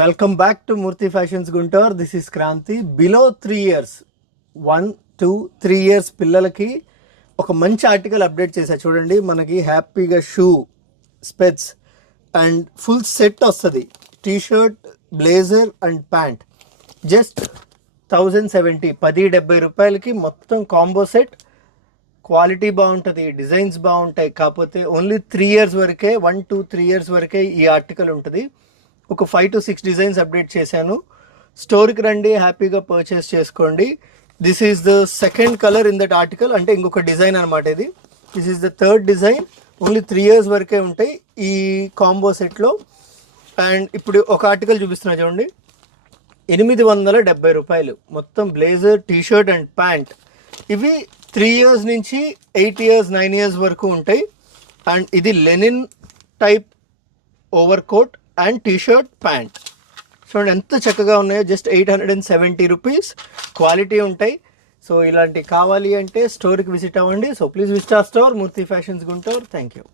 Welcome back to Murthy fashions Guntur. This is Kranthi. Below 3 years 1 2 3 years పిల్లలకి ఒక మంచి ఆర్టికల్ అప్డేట్ చేశా చూడండి. మనకి హ్యాపీగా షూ, స్పెట్స్ అండ్ ఫుల్ సెట్ వస్తుంది. T-shirt, blazer and pant just 1070 రూపాయలకి మొత్తం కాంబో సెట్. క్వాలిటీ బాగుంటుంది, డిజైన్స్ బాగుంటాయి. కాకపోతే ఓన్లీ 3 years వరకే, 1 to 3 years వరకే ఈ ఆర్టికల్ ఉంటుంది. ఒక 5 to 6 డిజైన్స్ అప్డేట్ చేశాను. స్టోర్కి రండి, హ్యాపీగా పర్చేస్ చేసుకోండి. This is the second colour in that article, అంటే ఇంకొక డిజైన్ అనమాట ఇది. This is the third design. Only 3 years వరకే ఉంటాయి ఈ కాంబో సెట్లో. అండ్ ఇప్పుడు ఒక ఆర్టికల్ చూపిస్తున్నా చూడండి, 870 రూపాయలు మొత్తం బ్లేజర్, టీషర్ట్ అండ్ ప్యాంట్. ఇవి 3 years నుంచి 8 years 9 years వరకు ఉంటాయి. అండ్ ఇది linen type over coat and T-shirt, pant. చూడండి ఎంత చక్కగా ఉన్నాయో. Just 870 rupees. క్వాలిటీ ఉంటాయి. సో ఇలాంటివి కావాలి అంటే స్టోర్కి విజిట్ అవ్వండి. So please visit our store, Murthy fashions Guntur. Thank you.